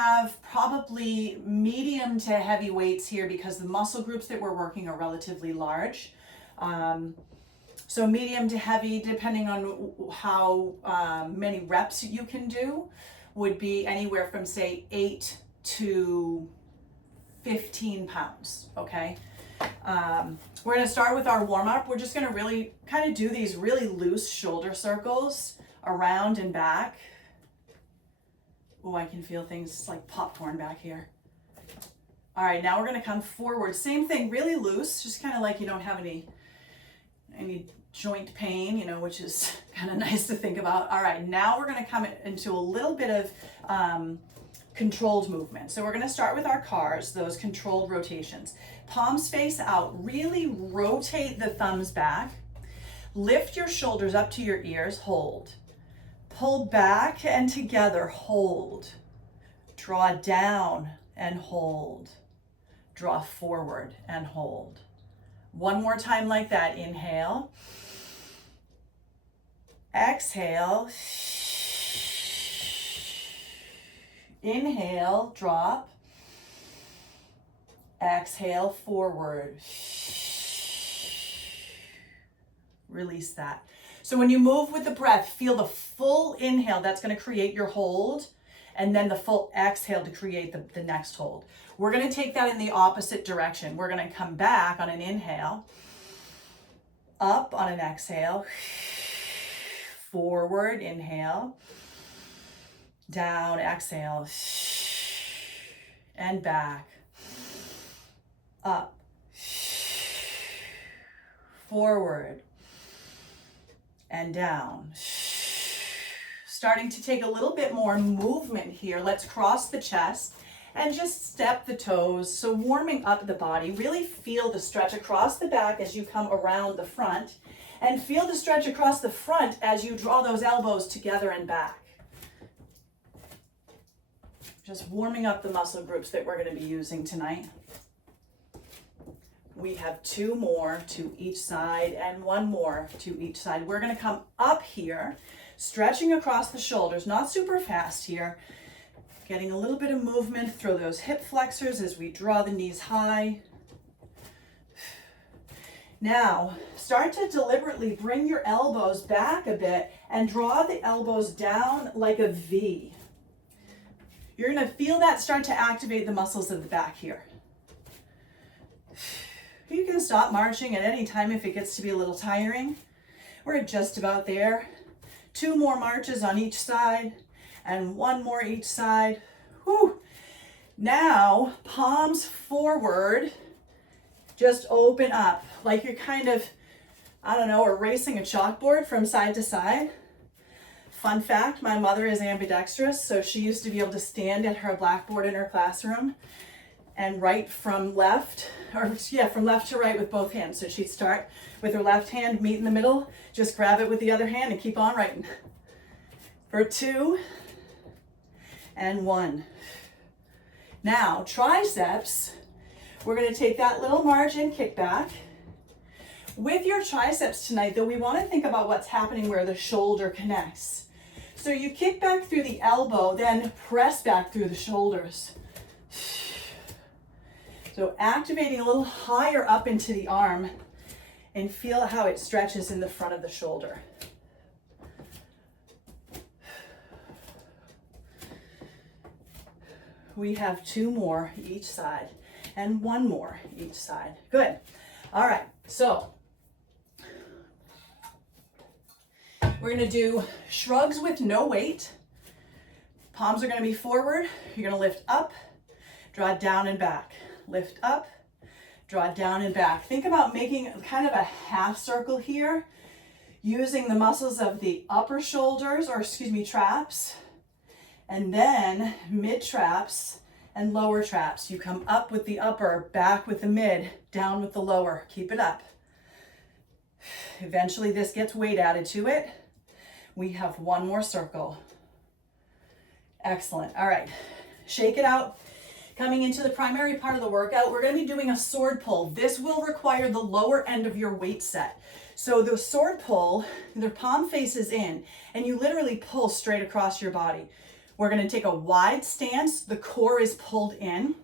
have probably medium to heavy weights here because the muscle groups that we're working are relatively large. So medium to heavy, depending on how many reps you can do, would be anywhere from say 8 to 15 pounds, okay? We're gonna start with our warm up. We're just gonna really kind of do these really loose shoulder circles around and back. Oh, I can feel things like popcorn back here. All right, now we're gonna come forward. Same thing, really loose, just kind of like you don't have any joint pain, you know, which is kind of nice to think about. All right, now we're gonna come into a little bit of controlled movement. So we're gonna start with our cars, those controlled rotations. Palms face out, really rotate the thumbs back. Lift your shoulders up to your ears, hold. Pull back and together, hold. Draw down and hold. Draw forward and hold. One more time like that, inhale. Exhale. Inhale, drop. Exhale, forward. Release that. So when you move with the breath, feel the full inhale. That's going to create your hold. And then the full exhale to create the next hold. We're going to take that in the opposite direction. We're going to come back on an inhale. Up on an exhale. Forward, inhale. Down, exhale. And back. Up. Forward. And down. Starting to take a little bit more movement here. Let's cross the chest and just step the toes. So warming up the body, really feel the stretch across the back as you come around the front, and feel the stretch across the front as you draw those elbows together and back. Just warming up the muscle groups that we're going to be using tonight. We have 2 more to each side and 1 more to each side. We're going to come up here, stretching across the shoulders, not super fast here. Getting a little bit of movement through those hip flexors as we draw the knees high. Now, start to deliberately bring your elbows back a bit and draw the elbows down like a V. You're going to feel that start to activate the muscles of the back here. You can stop marching at any time if it gets to be a little tiring. We're just about there. 2 more marches on each side and 1 more each side. Whew. Now, palms forward. Just open up like you're kind of, I don't know, erasing a chalkboard from side to side. Fun fact, my mother is ambidextrous, so she used to be able to stand at her blackboard in her classroom and write from left to right with both hands. So she'd start with her left hand, meet in the middle, just grab it with the other hand and keep on writing. For 2 and 1. Now, triceps, we're going to take that little margin, kick back. With your triceps tonight, though, we want to think about what's happening where the shoulder connects. So you kick back through the elbow, then press back through the shoulders. So activating a little higher up into the arm and feel how it stretches in the front of the shoulder. We have 2 more each side and 1 more each side. Good. All right, so we're gonna do shrugs with no weight. Palms are gonna be forward. You're gonna lift up, draw down and back. Lift up, draw down and back. Think about making kind of a half circle here, using the muscles of the upper shoulders, traps, and then mid traps and lower traps. You come up with the upper, back with the mid, down with the lower. Keep it up. Eventually this gets weight added to it. We have 1 more circle. Excellent. All right, shake it out. Coming into the primary part of the workout, we're going to be doing a sword pull. This will require the lower end of your weight set. So the sword pull, the palm faces in, and you literally pull straight across your body. We're going to take a wide stance. The core is pulled in.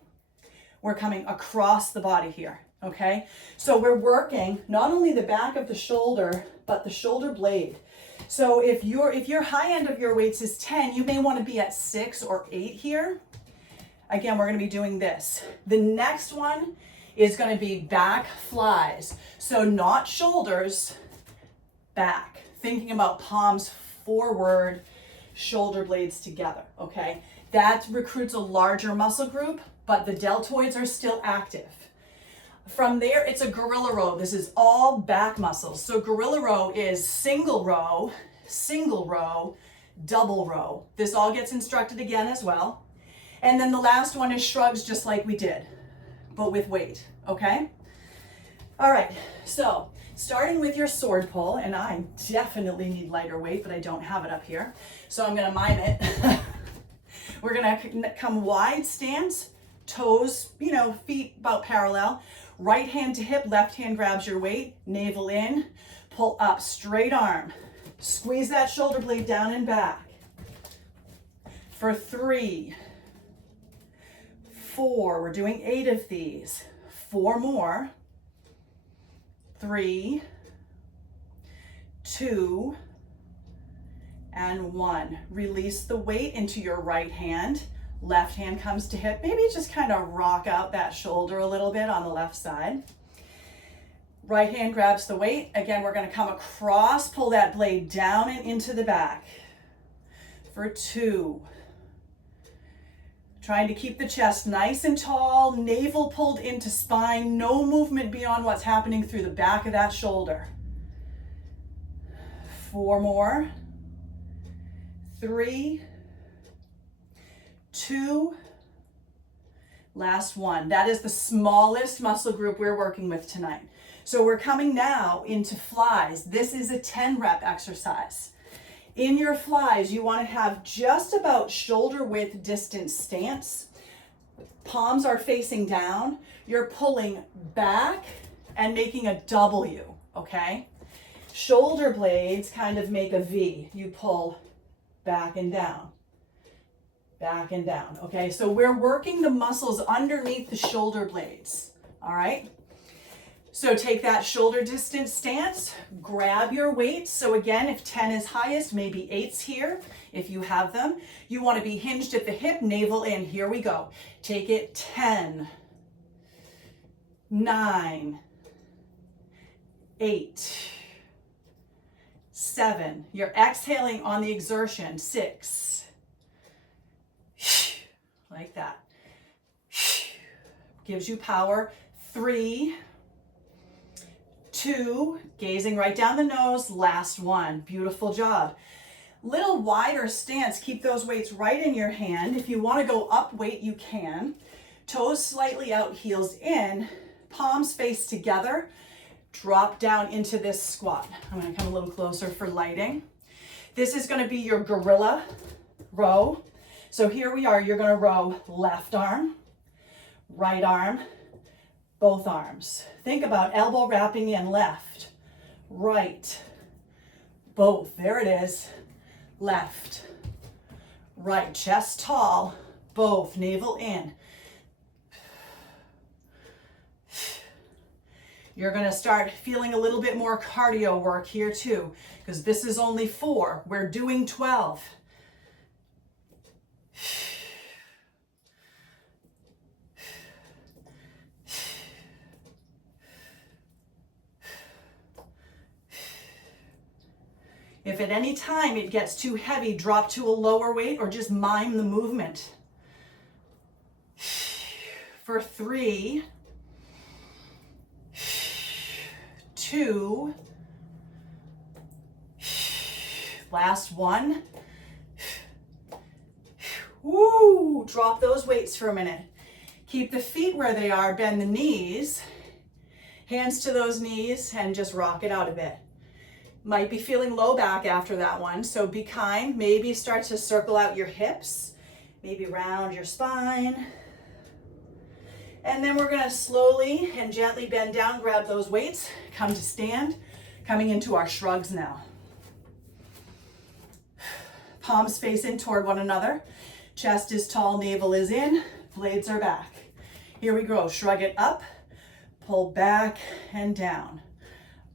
We're coming across the body here, okay? So we're working not only the back of the shoulder, but the shoulder blade. So if your high end of your weights is 10, you may want to be at 6 or 8 here. Again, we're going to be doing this. The next one is going to be back flies. So not shoulders, back. Thinking about palms forward, shoulder blades together, okay? That recruits a larger muscle group, but the deltoids are still active. From there, it's a gorilla row. This is all back muscles. So gorilla row is single row, double row. This all gets instructed again as well. And then the last one is shrugs, just like we did, but with weight, okay? All right, so starting with your sword pull, and I definitely need lighter weight, but I don't have it up here. So I'm gonna mime it. We're gonna come wide stance, toes, feet about parallel. Right hand to hip, left hand grabs your weight, navel in, pull up, straight arm. Squeeze that shoulder blade down and back. For 3, 4, we're doing 8 of these. 4 more. 3, 2, and 1. Release the weight into your right hand. Left hand comes to hip. Maybe just kind of rock out that shoulder a little bit on the left side. Right hand grabs the weight. Again, we're going to come across, pull that blade down and into the back. For 2. Trying to keep the chest nice and tall, navel pulled into spine, no movement beyond what's happening through the back of that shoulder. 4 more. 3, 2, last one. That is the smallest muscle group we're working with tonight. So we're coming now into flies. This is a 10 rep exercise. In your flies, you want to have just about shoulder width distance stance. Palms are facing down. You're pulling back and making a W, okay? Shoulder blades kind of make a V. You pull back and down. Back and down, okay? So we're working the muscles underneath the shoulder blades, all right? So take that shoulder distance stance, grab your weights. So again, if 10 is highest, maybe 8's here, if you have them. You wanna be hinged at the hip, navel in, here we go. Take it, 10, 9, 8, 7. You're exhaling on the exertion, 6, like that. Gives you power. 3, 2, gazing right down the nose, last one. Beautiful job. Little wider stance, keep those weights right in your hand. If you want to go up weight, you can. Toes slightly out, heels in, palms face together. Drop down into this squat. I'm going to come a little closer for lighting. This is going to be your gorilla row. So here we are, you're going to row left arm, right arm, both arms. Think about elbow wrapping in, left, right, both. There it is. Left, right, chest tall, both, navel in. You're going to start feeling a little bit more cardio work here too, because this is only 4. We're doing 12. If at any time it gets too heavy, drop to a lower weight or just mime the movement. For 3, 2, last one. Woo! Drop those weights for a minute. Keep the feet where they are, bend the knees, hands to those knees, and just rock it out a bit. Might be feeling low back after that one, so be kind. Maybe start to circle out your hips, maybe round your spine. And then we're gonna slowly and gently bend down, grab those weights, come to stand, coming into our shrugs now. Palms face in toward one another. Chest is tall, navel is in, blades are back. Here we go, shrug it up, pull back and down.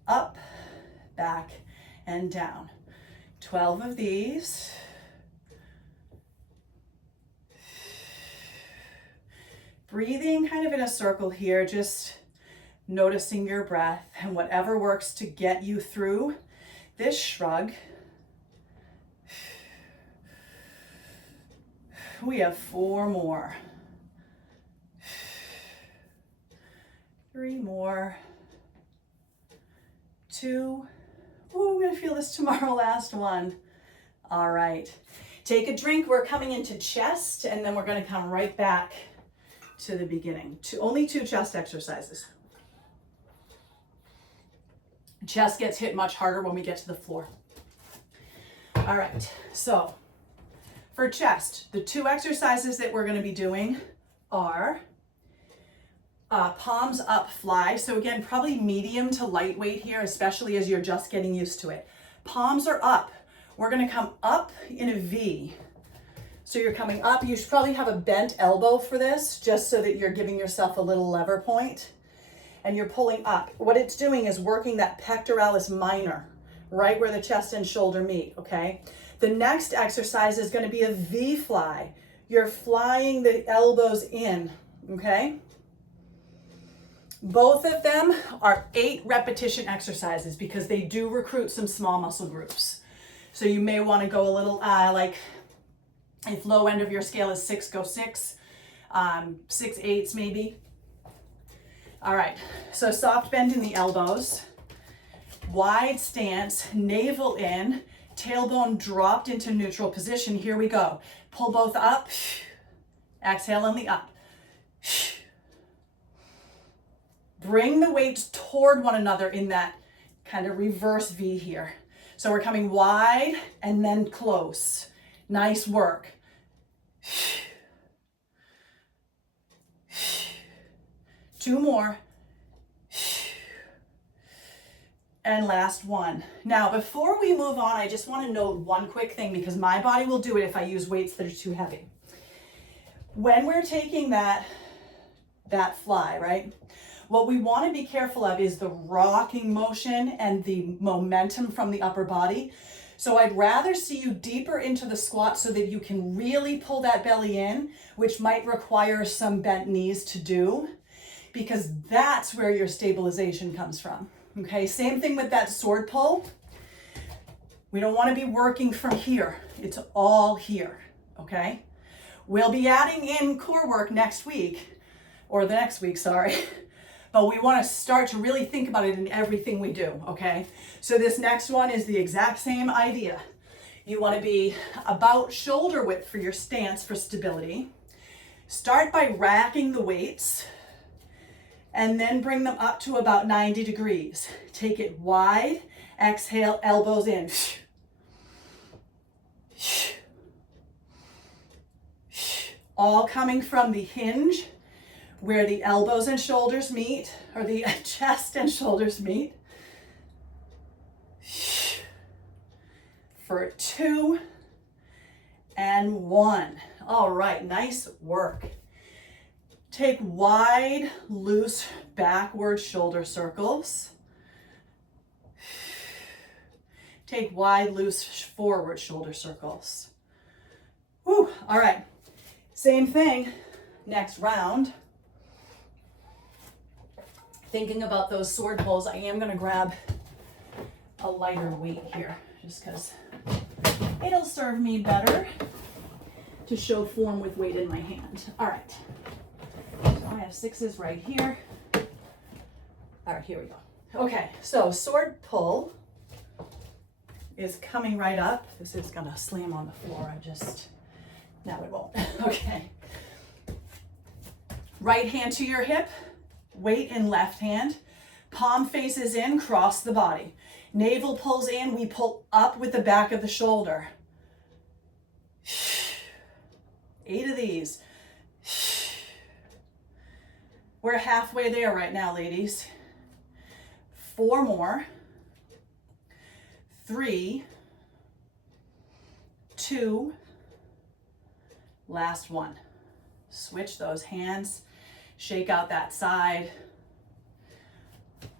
Up, back, and down. 12 of these. Breathing kind of in a circle here, just noticing your breath and whatever works to get you through this shrug. We have 4 more. 3 more. 2. Ooh, I'm gonna feel this tomorrow, last one. All right, take a drink. We're coming into chest and then we're gonna come right back to the beginning. Only 2 chest exercises. Chest gets hit much harder when we get to the floor. All right, so for chest, the 2 exercises that we're gonna be doing are palms up fly. So again, probably medium to lightweight here, especially as you're just getting used to it. Palms are up. We're gonna come up in a V. So you're coming up. You should probably have a bent elbow for this, just so that you're giving yourself a little lever point. And you're pulling up. What it's doing is working that pectoralis minor, right where the chest and shoulder meet, okay? The next exercise is gonna be a V fly. You're flying the elbows in, okay? Both of them are 8 repetition exercises because they do recruit some small muscle groups. So you may want to go a little, like if low end of your scale is 6, go 6, 6 8s maybe. All right, so soft bend in the elbows, wide stance, navel in, tailbone dropped into neutral position. Here we go. Pull both up, exhale on the up. Bring the weights toward one another in that kind of reverse V here. So we're coming wide and then close. Nice work. 2 more. And last one. Now, before we move on, I just want to note one quick thing because my body will do it if I use weights that are too heavy. When we're taking that fly, right? What we want to be careful of is the rocking motion and the momentum from the upper body. So I'd rather see you deeper into the squat so that you can really pull that belly in, which might require some bent knees to do, because that's where your stabilization comes from. Okay, same thing with that sword pull. We don't want to be working from here. It's all here, okay? We'll be adding in core work next week, or the next week, sorry. But we want to start to really think about it in everything we do, okay? So this next one is the exact same idea. You want to be about shoulder width for your stance for stability. Start by racking the weights and then bring them up to about 90 degrees. Take it wide, exhale, elbows in. All coming from the hinge, where the elbows and shoulders meet, or the chest and shoulders meet. For 2 and 1. All right, nice work. Take wide, loose, backward shoulder circles. Take wide, loose, forward shoulder circles. Whew, all right, same thing, next round. Thinking about those sword pulls, I am gonna grab a lighter weight here, just because it'll serve me better to show form with weight in my hand. All right, so I have 6s right here. All right, here we go. Okay, so sword pull is coming right up. This is gonna slam on the floor. No, it won't. Okay. Right hand to your hip. Weight in left hand, palm faces in, cross the body. Navel pulls in, we pull up with the back of the shoulder. 8 of these. We're halfway there right now, ladies. 4 more. 3, 2, last 1. Switch those hands, shake out that side.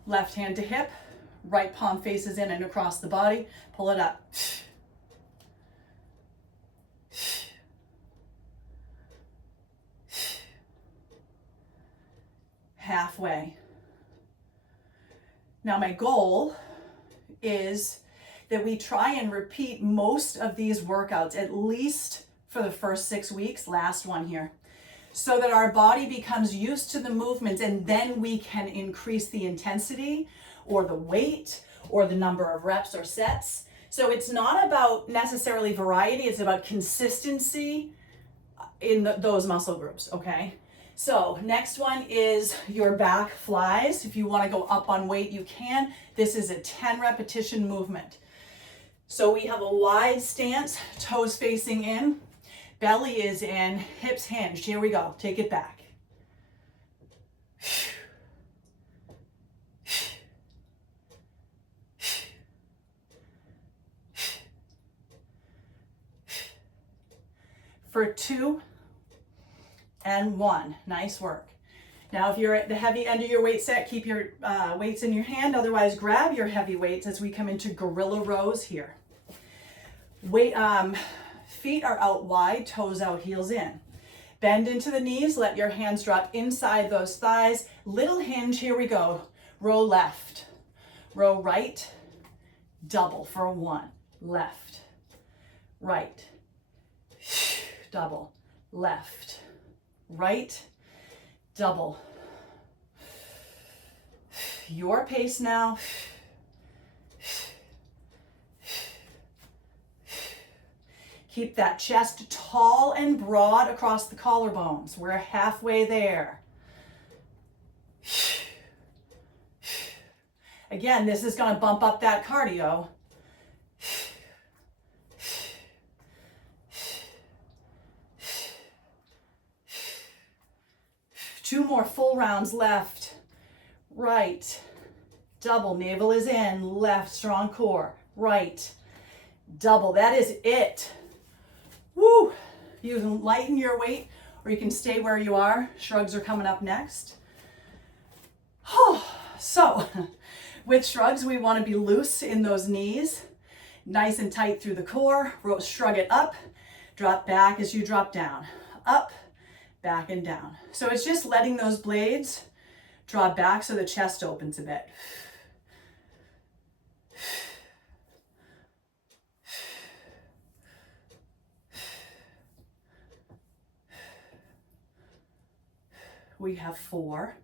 Left hand to hip, right palm faces in and across the body. Pull it up. Halfway. Now my goal is that we try and repeat most of these workouts, at least for the first 6 weeks, last one here, so that our body becomes used to the movements, and then we can increase the intensity or the weight or the number of reps or sets. So it's not about necessarily variety, it's about consistency in those muscle groups, okay? So next one is your back flies. If you want to go up on weight, you can. This is a 10 repetition movement. So we have a wide stance, toes facing in, belly is in, hips hinged. Here we go. Take it back. For 2 and 1. Nice work. Now, if you're at the heavy end of your weight set, keep your weights in your hand. Otherwise, grab your heavy weights as we come into gorilla rows here. Feet are out wide, toes out, heels in. Bend into the knees, let your hands drop inside those thighs. Little hinge, here we go. Row left, row right, double for 1. Left, right, double, left, right, double. Your pace now. Keep that chest tall and broad across the collarbones. We're halfway there. Again, this is going to bump up that cardio. 2 more full rounds left. Right, double, navel is in, left, strong core, right, double, that is it. Woo! You can lighten your weight or you can stay where you are. Shrugs are coming up next. So, with shrugs, we want to be loose in those knees, nice and tight through the core. Shrug it up, drop back as you drop down, up, back and down. So it's just letting those blades draw back so the chest opens a bit. We have 4,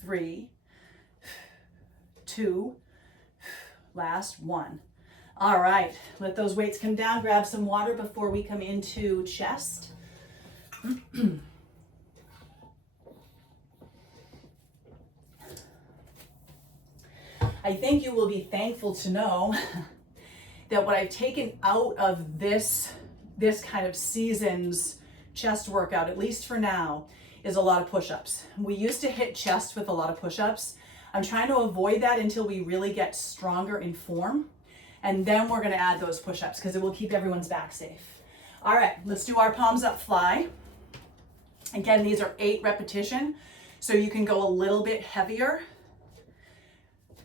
3, 2, last 1. All right, let those weights come down. Grab some water before we come into chest. I think you will be thankful to know that what I've taken out of this kind of season's chest workout, at least for now, is a lot of push-ups. We used to hit chest with a lot of push-ups. I'm trying to avoid that until we really get stronger in form. And then we're gonna add those push-ups because it will keep everyone's back safe. All right, let's do our palms up fly. Again, these are 8 repetition, so you can go a little bit heavier.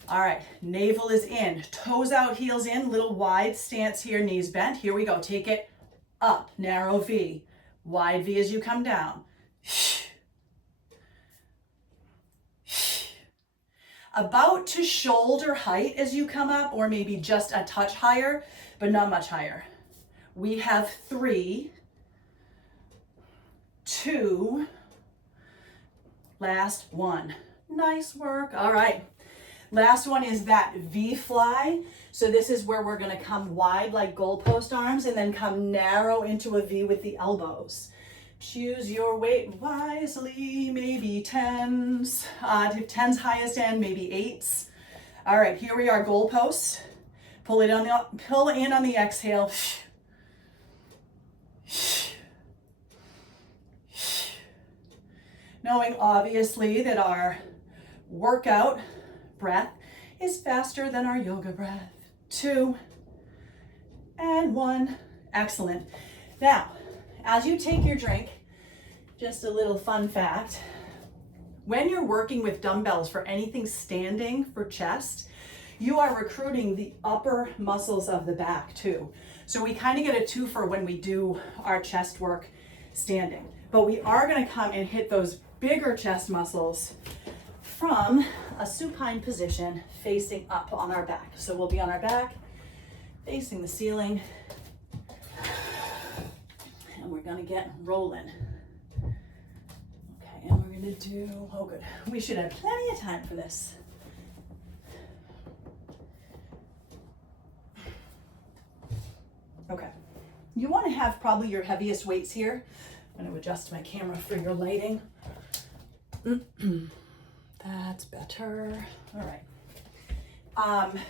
All right, navel is in, toes out, heels in, little wide stance here, knees bent. Here we go, take it up, narrow V, wide V as you come down. About to shoulder height as you come up, or maybe just a touch higher, but not much higher. We have 3, 2, last 1. Nice work. All right. Last one is that V fly. So this is where we're going to come wide like goalpost arms and then come narrow into a V with the elbows. Choose your weight wisely, maybe 10s, 10s highest end, maybe 8s. All right, here we are, goalposts. Pull in on the exhale. Knowing obviously that our workout breath is faster than our yoga breath. 2 and 1. Excellent. Now, as you take your drink, just a little fun fact. When you're working with dumbbells for anything standing for chest, you are recruiting the upper muscles of the back too. So we kind of get a twofer when we do our chest work standing. But we are going to come and hit those bigger chest muscles from a supine position facing up on our back. So we'll be on our back, facing the ceiling, and we're going to get rolling. Okay, and we're going to do, oh good, we should have plenty of time for this. Okay, you want to have probably your heaviest weights here. I'm going to adjust my camera for your lighting. That's better. All right.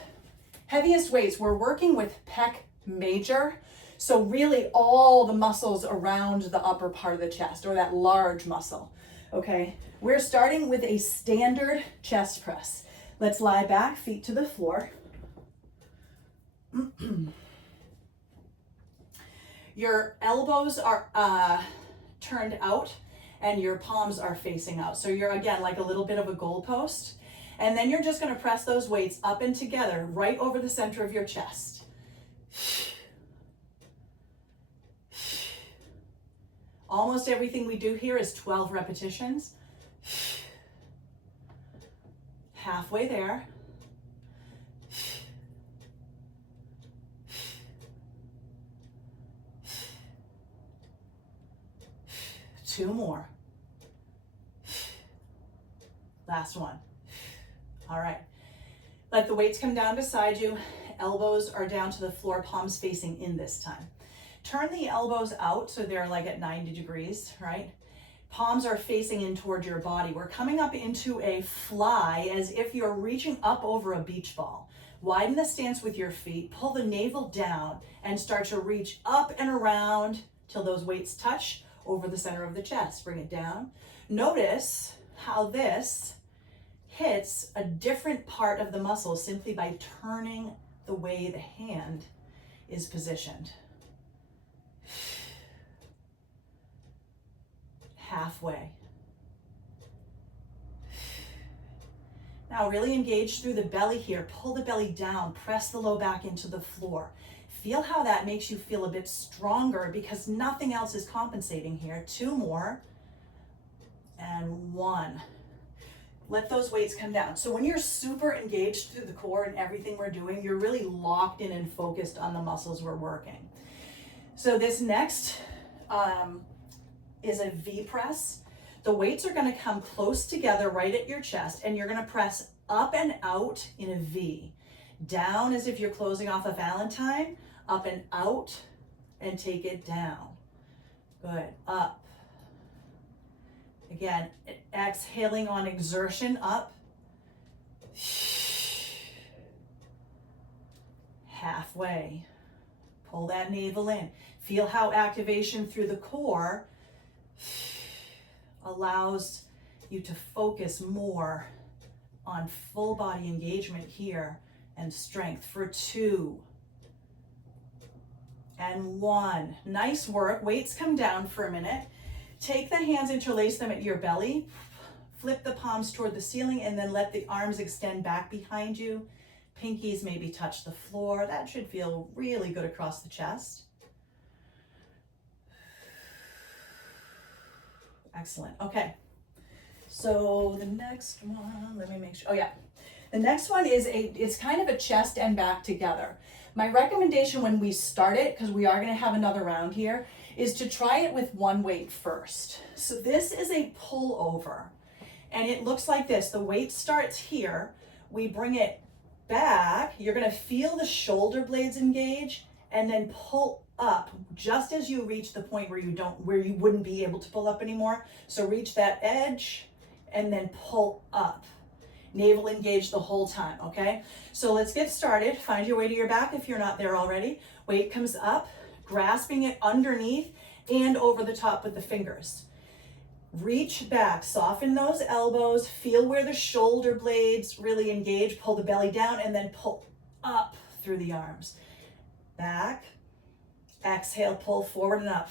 Heaviest weights, we're working with pec major. So really all the muscles around the upper part of the chest, or that large muscle. Okay, we're starting with a standard chest press. Let's lie back, feet to the floor. Your elbows are turned out and your palms are facing out. So you're, again, like a little bit of a goalpost. And then you're just going to press those weights up and together right over the center of your chest. Almost everything we do here is 12 repetitions. Halfway there. Two more. Last one. All right. Let the weights come down beside you. Elbows are down to the floor, palms facing in this time. Turn the elbows out so they're like at 90 degrees, right? Palms are facing in toward your body. We're coming up into a fly as if you're reaching up over a beach ball. Widen the stance with your feet, pull the navel down, and start to reach up and around till those weights touch over the center of the chest. Bring it down. Notice how this hits a different part of the muscle simply by turning the way the hand is positioned. Halfway. Now really engage through the belly here. Pull the belly down, press the low back into the floor. Feel how that makes you feel a bit stronger because nothing else is compensating here. Two more, and 1. Let those weights come down. So when you're super engaged through the core and everything we're doing, you're really locked in and focused on the muscles we're working. So this next is a V press. The weights are going to come close together right at your chest, and you're going to press up and out in a V. Down as if you're closing off a Valentine, up and out, and take it down. Good. Up. Again, exhaling on exertion, up. Halfway. Pull that navel in. Feel how activation through the core allows you to focus more on full body engagement here and strength for 2 and 1. Nice work. Weights come down for a minute. Take the hands, interlace them at your belly. Flip the palms toward the ceiling and then let the arms extend back behind you. Pinkies maybe touch the floor. That should feel really good across the chest. Excellent. Okay. So the next one, let me make sure. Oh yeah. The next one is it's kind of a chest and back together. My recommendation when we start it, because we are going to have another round here, is to try it with one weight first. So this is a pullover, and it looks like this. The weight starts here. We bring it back. You're going to feel the shoulder blades engage, and then pull up just as you reach the point where you wouldn't be able to pull up anymore. So reach that edge, and then pull up. Navel engaged the whole time, okay? So let's get started. Find your way to your back if you're not there already. Weight comes up, grasping it underneath and over the top with the fingers. Reach back, soften those elbows, feel where the shoulder blades really engage, pull the belly down, and then pull up through the arms. Back, Exhale, pull forward and up.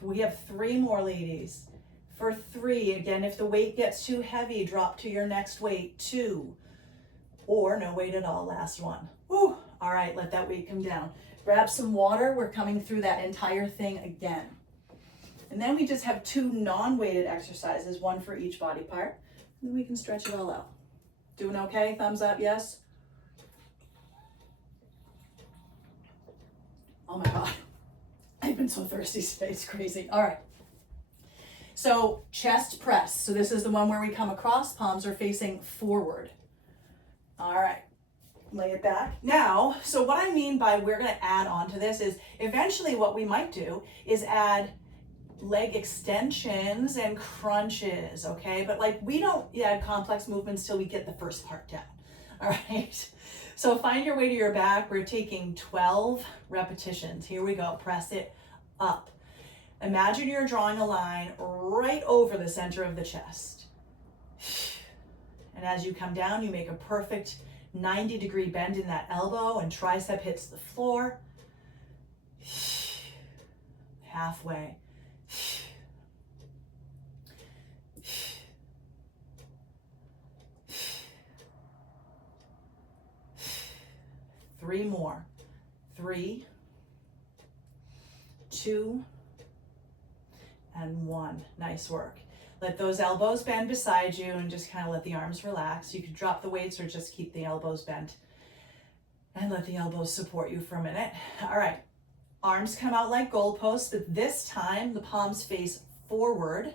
We have 3 more, ladies. For 3, again, if the weight gets too heavy, drop to your next weight, 2, or no weight at all, last one. Woo. All right, let that weight come down. Grab some water. We're coming through that entire thing again. And then we just have 2 non-weighted exercises, 1 for each body part. And then we can stretch it all out. Doing okay? Thumbs up, yes? Oh my God. I've been so thirsty today, it's crazy. All right. So chest press. So this is the one where we come across, palms are facing forward. All right, lay it back. Now, so what I mean by we're gonna add on to this is eventually what we might do is add leg extensions and crunches, okay? But like we don't add complex movements till we get the first part down, all right? So find your way to your back. We're taking 12 repetitions. Here we go, press it up. Imagine you're drawing a line right over the center of the chest. And as you come down, you make a perfect 90-degree bend in that elbow and tricep hits the floor. Halfway. 3 more. 3, 2, and 1. Nice work. Let those elbows bend beside you and just kind of let the arms relax. You can drop the weights or just keep the elbows bent and let the elbows support you for a minute. All right, arms come out like goalposts, but this time the palms face forward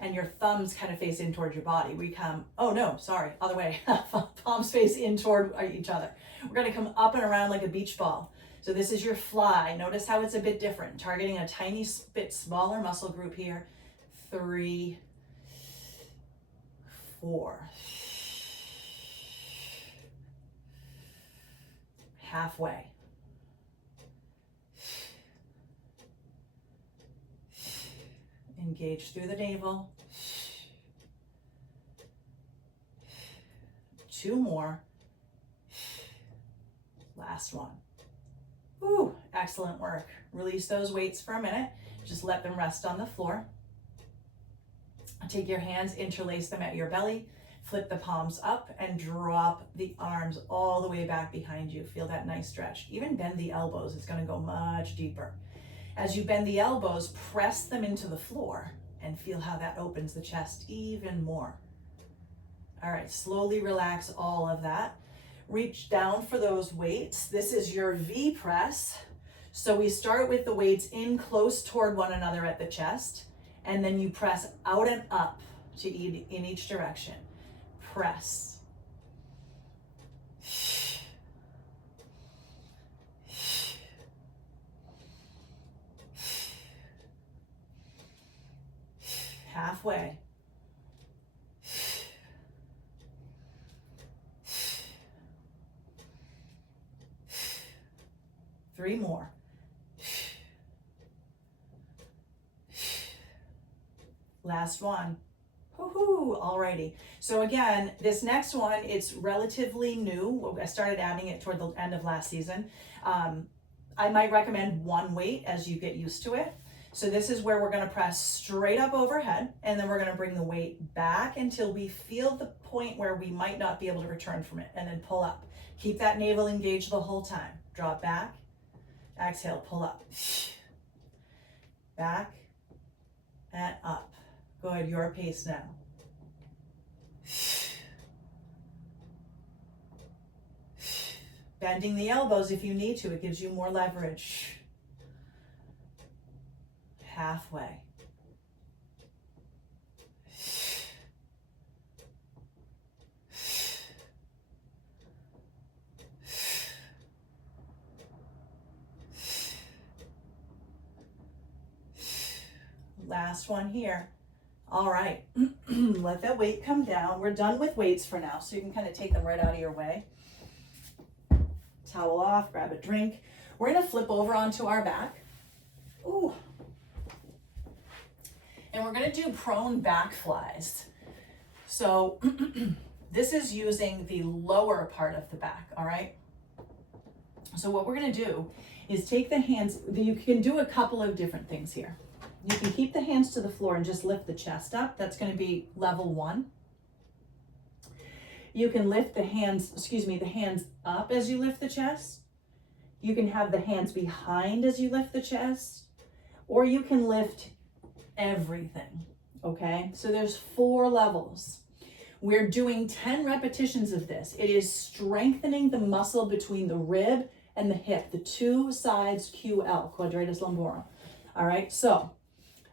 and your thumbs kind of face in toward your body. We come, oh no, sorry, other way. Palms face in toward each other. We're gonna come up and around like a beach ball. So this is your fly. Notice how it's a bit different, targeting a tiny bit smaller muscle group here. 3, 4. Halfway. Engage through the navel. 2 more. Last one. Ooh, excellent work. Release those weights for a minute. Just let them rest on the floor. Take your hands, interlace them at your belly, flip the palms up and drop the arms all the way back behind you. Feel that nice stretch. Even bend the elbows, it's gonna go much deeper. As you bend the elbows, press them into the floor and feel how that opens the chest even more. All right, slowly relax all of that. Reach down for those weights. This is your V press. So we start with the weights in close toward one another at the chest, and then you press out and up to in each direction. Press. Halfway. Three more. Last one. Woohoo! Alrighty. So again, this next one, it's relatively new. I started adding it toward the end of last season. I might recommend one weight as you get used to it. So this is where we're going to press straight up overhead, and then we're going to bring the weight back until we feel the point where we might not be able to return from it, and then pull up. Keep that navel engaged the whole time. Draw it back. Exhale, pull up. Back and up. Good, your pace now. Bending the elbows if you need to, it gives you more leverage. Halfway. Last one here. All right, let that weight come down. We're done with weights for now, so you can kind of take them right out of your way. Towel off, grab a drink. We're gonna flip over onto our back. Ooh. And we're gonna do prone back flies. So this is using the lower part of the back, all right? So what we're gonna do is take the hands, you can do a couple of different things here. You can keep the hands to the floor and just lift the chest up. That's gonna be level 1. You can lift the hands, the hands up as you lift the chest. You can have the hands behind as you lift the chest, or you can lift everything, okay? So there's 4 levels. We're doing 10 repetitions of this. It is strengthening the muscle between the rib and the hip, the 2 sides QL, quadratus lumborum. All right, so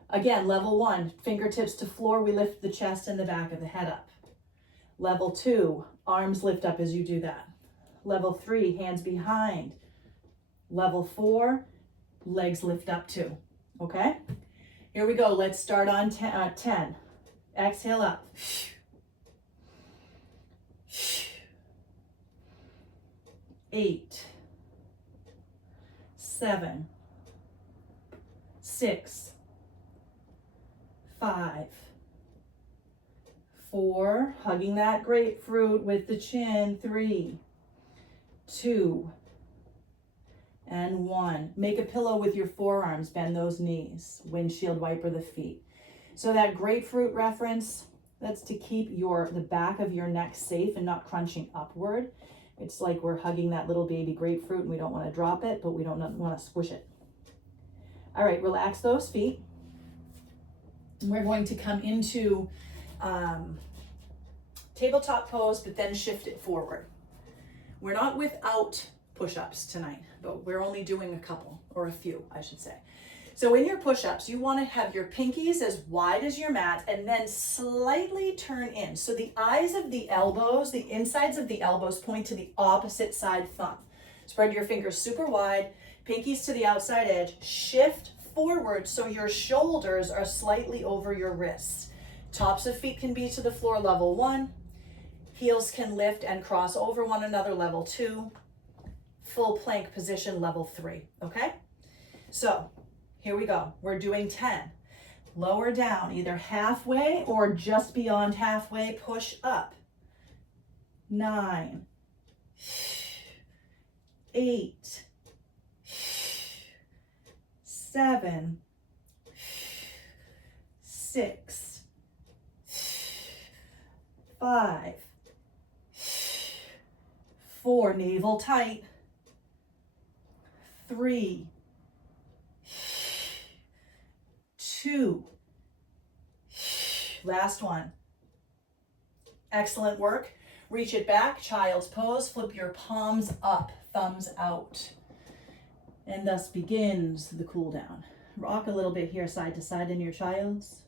again, level 1, fingertips to floor, we lift the chest and the back of the head up. Level 2, arms lift up as you do that. Level 3, hands behind. Level 4, legs lift up too, okay? Here we go, let's start on 10. Exhale up. 8, 7, 6, 5, 4, hugging that grapefruit with the chin, 3, 2, and 1. Make a pillow with your forearms, bend those knees, windshield wiper the feet. So that grapefruit reference, that's to keep the back of your neck safe and not crunching upward. It's like we're hugging that little baby grapefruit and we don't want to drop it, but we don't want to squish it. All right, relax those feet. We're going to come into tabletop pose, but then shift it forward. We're not without push-ups tonight, but we're only doing a couple, or a few, I should say. So in your push-ups, you want to have your pinkies as wide as your mat and then slightly turn in. So the eyes of the elbows, the insides of the elbows point to the opposite side thumb. Spread your fingers super wide, pinkies to the outside edge, shift forward so your shoulders are slightly over your wrists. Tops of feet can be to the floor, level 1. Heels can lift and cross over one another, level 2. Full plank position, level 3, okay? So here we go. We're doing 10. Lower down, either halfway or just beyond halfway, push up. 9, 8, 7, 6, 5, 4, navel tight. 3, 2, last one. Excellent work. Reach it back, child's pose, flip your palms up, thumbs out. And thus begins the cool down. Rock a little bit here, side to side in your child's.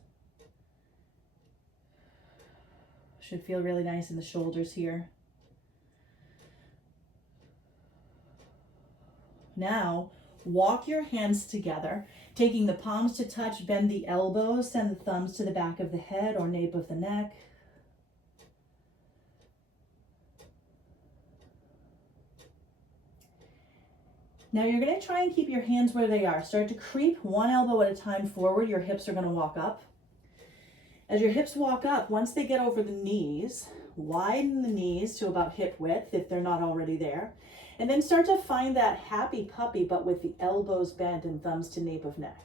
Should feel really nice in the shoulders here. Now, walk your hands together, taking the palms to touch, bend the elbows, send the thumbs to the back of the head or nape of the neck. Now you're going to try and keep your hands where they are. Start to creep one elbow at a time forward. Your hips are going to walk up. As your hips walk up, once they get over the knees, widen the knees to about hip width if they're not already there. And then start to find that happy puppy, but with the elbows bent and thumbs to nape of neck.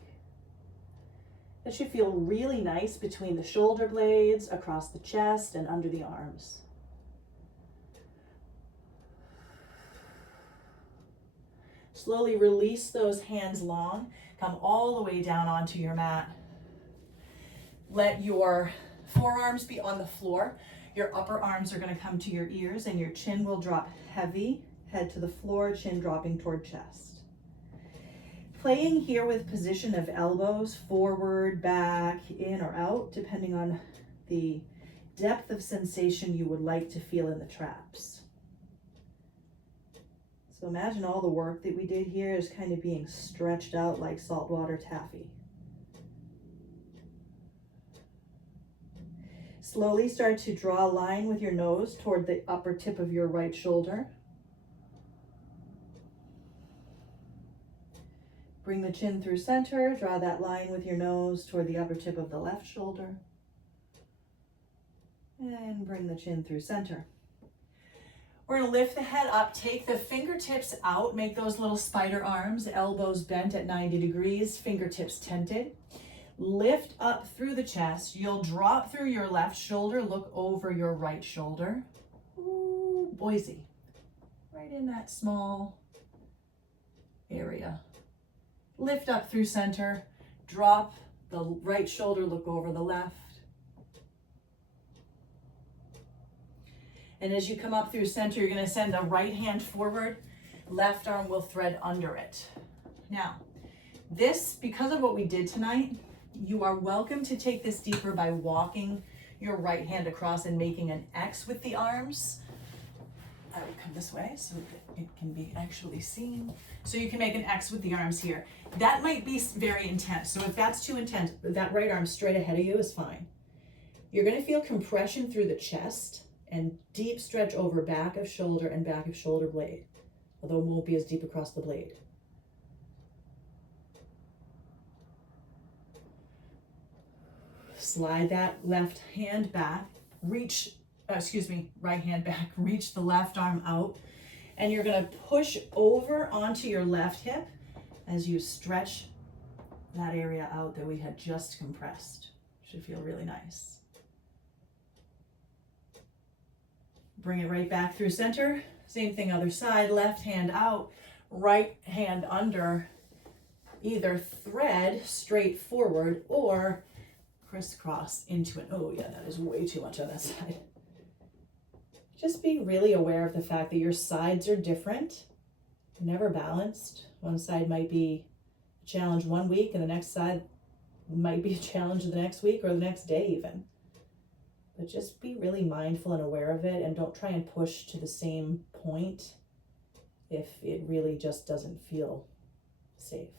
That should feel really nice between the shoulder blades, across the chest, and under the arms. Slowly release those hands long. Come all the way down onto your mat. Let your forearms be on the floor. Your upper arms are going to come to your ears and your chin will drop heavy. Head to the floor, chin dropping toward chest. Playing here with position of elbows, forward, back, in or out, depending on the depth of sensation you would like to feel in the traps. So imagine all the work that we did here is kind of being stretched out like saltwater taffy. Slowly start to draw a line with your nose toward the upper tip of your right shoulder. Bring the chin through center, draw that line with your nose toward the upper tip of the left shoulder. And bring the chin through center. We're gonna lift the head up, take the fingertips out, make those little spider arms, elbows bent at 90 degrees, fingertips tented. Lift up through the chest. You'll drop through your left shoulder, look over your right shoulder. Ooh, Boise. Right in that small area. Lift up through center, drop the right shoulder, look over the left. And as you come up through center, you're gonna send the right hand forward, left arm will thread under it. Now, this, because of what we did tonight, you are welcome to take this deeper by walking your right hand across and making an X with the arms. I will come this way so that it can be actually seen. So you can make an X with the arms here. That might be very intense. So if that's too intense, that right arm straight ahead of you is fine. You're gonna feel compression through the chest and deep stretch over back of shoulder and back of shoulder blade, although it won't be as deep across the blade. Slide that left hand back, right hand back, reach the left arm out, and you're gonna push over onto your left hip as you stretch that area out that we had just compressed. Should feel really nice. Bring it right back through center. Same thing, other side, left hand out, right hand under. Either thread straight forward or crisscross into it. Oh yeah, that is way too much on that side. Just be really aware of the fact that your sides are different, never balanced. One side might be a challenge one week and the next side might be a challenge the next week or the next day even. But just be really mindful and aware of it, and don't try and push to the same point if it really just doesn't feel safe.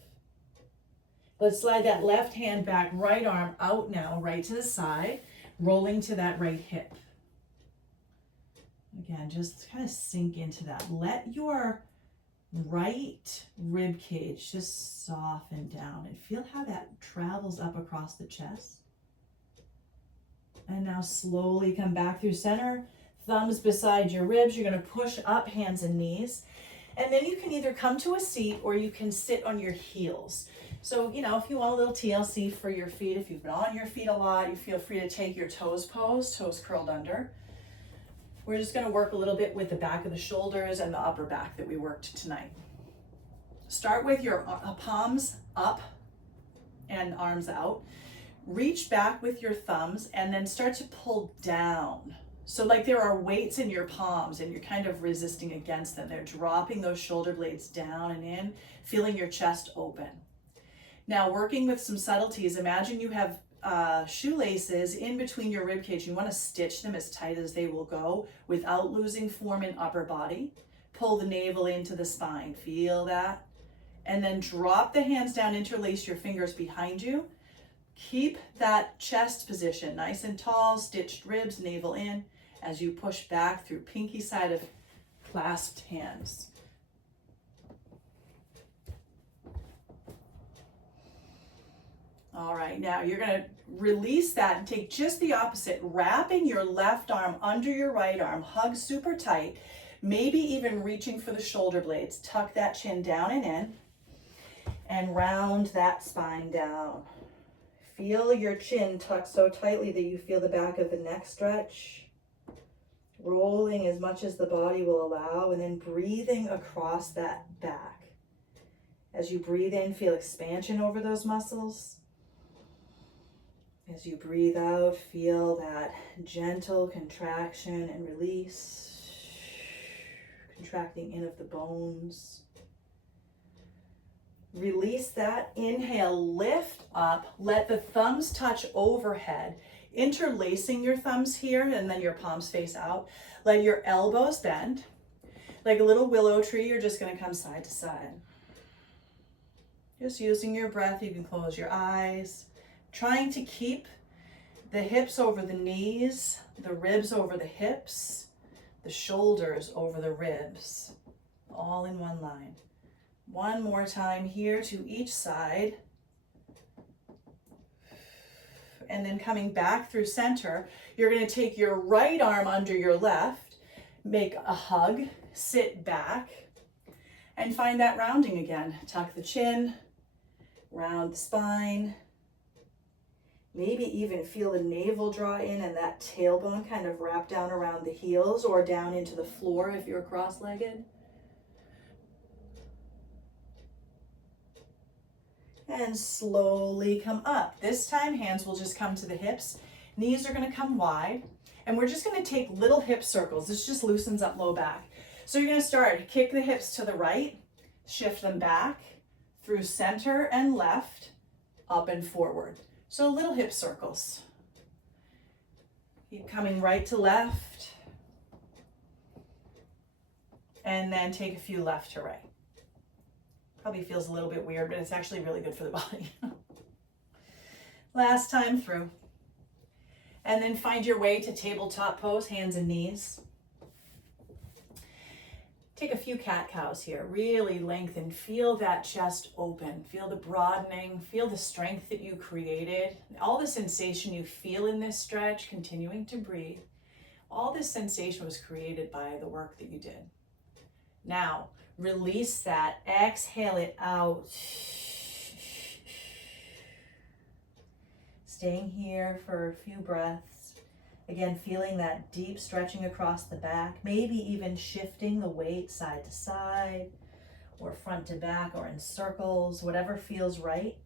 Let's slide that left hand back, right arm out now, right to the side, rolling to that right hip. Again, just kind of sink into that. Let your right rib cage just soften down and feel how that travels up across the chest. And now slowly come back through center, thumbs beside your ribs. You're gonna push up, hands and knees. And then you can either come to a seat or you can sit on your heels. So, if you want a little TLC for your feet, if you've been on your feet a lot, you feel free to take your toes pose, toes curled under. We're just gonna work a little bit with the back of the shoulders and the upper back that we worked tonight. Start with your palms up and arms out. Reach back with your thumbs and then start to pull down. So like there are weights in your palms and you're kind of resisting against them. They're dropping those shoulder blades down and in, feeling your chest open. Now working with some subtleties, imagine you have shoelaces in between your rib cage. You want to stitch them as tight as they will go without losing form in upper body. Pull the navel into the spine, feel that. And then drop the hands down, interlace your fingers behind you. Keep that chest position nice and tall, stitched ribs, navel in, as you push back through pinky side of clasped hands. All right, now you're gonna release that and take just the opposite, wrapping your left arm under your right arm, hug super tight, maybe even reaching for the shoulder blades. Tuck that chin down and in, and round that spine down. Feel your chin tuck so tightly that you feel the back of the neck stretch, rolling as much as the body will allow, and then breathing across that back. As you breathe in, feel expansion over those muscles. As you breathe out, feel that gentle contraction and release, contracting in of the bones. Release that, inhale, lift up, let the thumbs touch overhead, interlacing your thumbs here and then your palms face out. Let your elbows bend. Like a little willow tree, you're just gonna come side to side. Just using your breath, you can close your eyes. Trying to keep The hips over the knees, the ribs over the hips, the shoulders over the ribs, all in one line. One more time here to each side. And then coming back through center, you're going to take your right arm under your left, make a hug, sit back, and find that rounding again. Tuck the chin, round the spine. Maybe even feel the navel draw in and that tailbone kind of wrap down around the heels or down into the floor if you're cross-legged. And slowly come up. This time, hands will just come to the hips. Knees are going to come wide. And we're just going to take little hip circles. This just loosens up low back. So you're going to start, kick the hips to the right, shift them back, through center and left, up and forward. So little hip circles. Keep coming right to left. And then take a few left to right. Probably feels a little bit weird, but it's actually really good for the body. Last time through. And then find your way to tabletop pose, hands and knees. Take a few cat-cows here. Really lengthen. Feel that chest open. Feel the broadening. Feel the strength that you created. All the sensation you feel in this stretch, continuing to breathe. All this sensation was created by the work that you did. Now, release that. Exhale it out. Staying here for a few breaths. Again, feeling that deep stretching across the back, maybe even shifting the weight side to side or front to back or in circles, whatever feels right.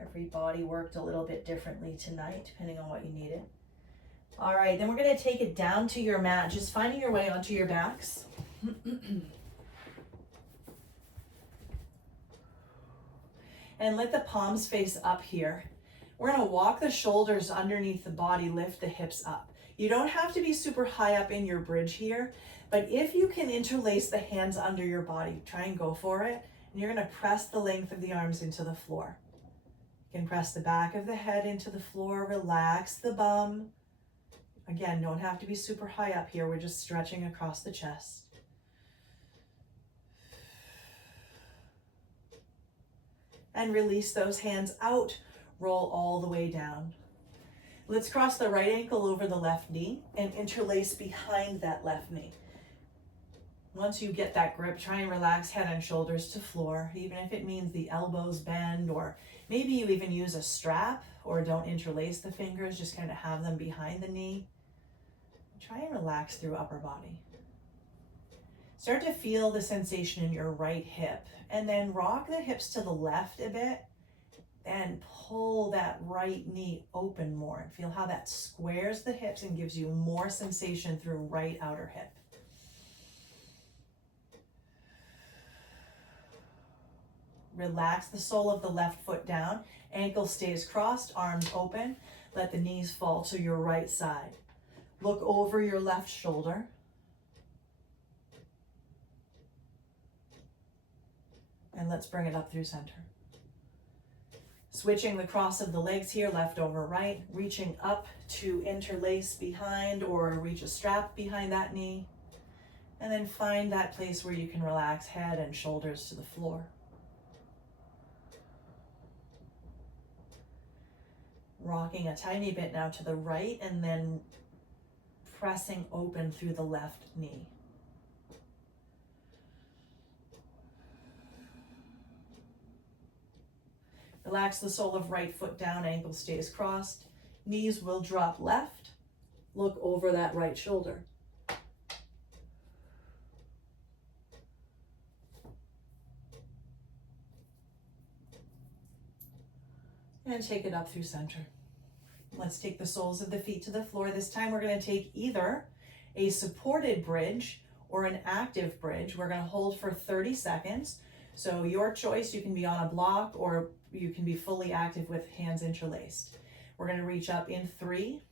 Every body worked a little bit differently tonight, depending on what you needed. All right, then we're going to take it down to your mat, just finding your way onto your backs. And let the palms face up here. We're going to walk the shoulders underneath the body, lift the hips up. You don't have to be super high up in your bridge here, but if you can interlace the hands under your body, try and go for it. And you're going to press the length of the arms into the floor. You can press the back of the head into the floor, relax the bum. Again, don't have to be super high up here. We're just stretching across the chest. And release those hands out. Roll all the way down. Let's cross the right ankle over the left knee and interlace behind that left knee. Once you get that grip, try and relax head and shoulders to floor, even if it means the elbows bend, or maybe you even use a strap, or don't interlace the fingers, just kind of have them behind the knee. Try and relax through upper body. Start to feel the sensation in your right hip, and then rock the hips to the left a bit, and pull that right knee open more. And feel how that squares the hips and gives you more sensation through right outer hip. Relax the sole of the left foot down. Ankle stays crossed, arms open. Let the knees fall to your right side. Look over your left shoulder. And let's bring it up through center. Switching the cross of the legs here, left over right, reaching up to interlace behind or reach a strap behind that knee. And then find that place where you can relax head and shoulders to the floor. Rocking a tiny bit now to the right and then pressing open through the left knee. Relax the sole of right foot down, ankle stays crossed. Knees will drop left. Look over that right shoulder. And take it up through center. Let's take the soles of the feet to the floor. This time we're going to take either a supported bridge or an active bridge. We're going to hold for 30 seconds. So your choice, you can be on a block or you can be fully active with hands interlaced. We're going to reach up in 3,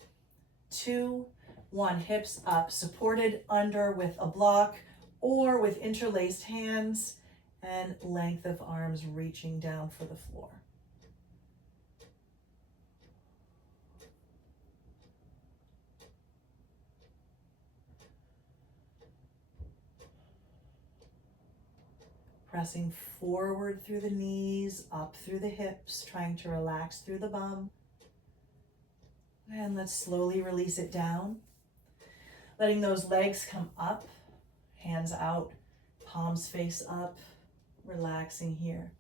2, 1. Hips up, supported under with a block or with interlaced hands, and length of arms reaching down for the floor. Pressing forward through the knees, up through the hips, trying to relax through the bum. And let's slowly release it down. Letting those legs come up, hands out, palms face up, relaxing here.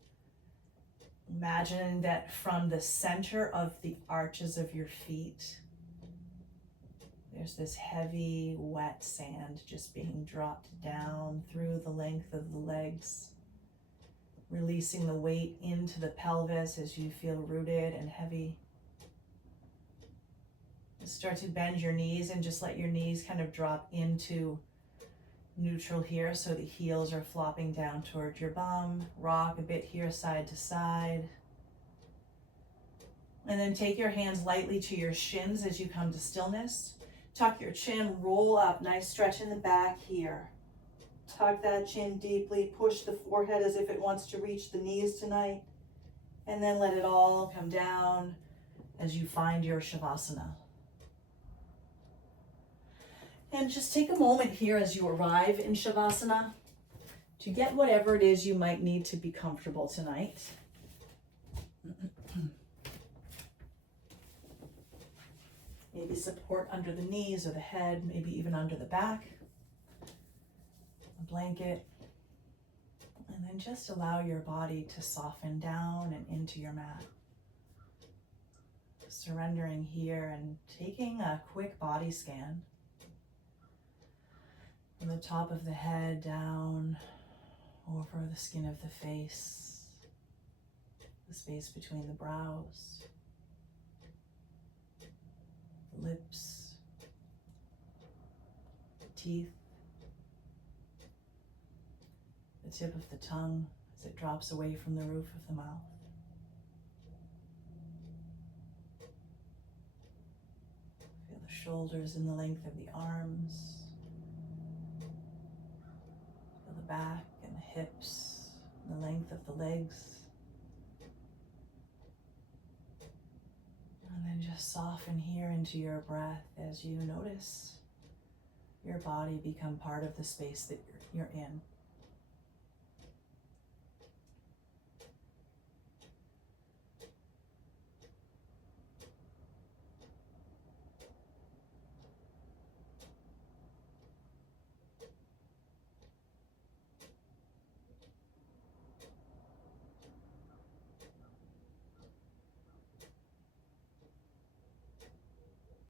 Imagining that from the center of the arches of your feet, there's this heavy, wet sand just being dropped down through the length of the legs. Releasing the weight into the pelvis as you feel rooted and heavy. Start to bend your knees and just let your knees kind of drop into neutral here so the heels are flopping down towards your bum. Rock a bit here side to side. And then take your hands lightly to your shins as you come to stillness. Tuck your chin, roll up, nice stretch in the back here. Tuck that chin deeply, push the forehead as if it wants to reach the knees tonight. And then let it all come down as you find your Shavasana. And just take a moment here as you arrive in Shavasana to get whatever it is you might need to be comfortable tonight. Maybe support under the knees or the head, maybe even under the back. A blanket. And then just allow your body to soften down and into your mat. Surrendering here and taking a quick body scan. From the top of the head down over the skin of the face, the space between the brows, the lips, the teeth, the tip of the tongue as it drops away from the roof of the mouth. Feel the shoulders and the length of the arms. Feel the back and the hips, and the length of the legs. And then just soften here into your breath as you notice your body become part of the space that you're in.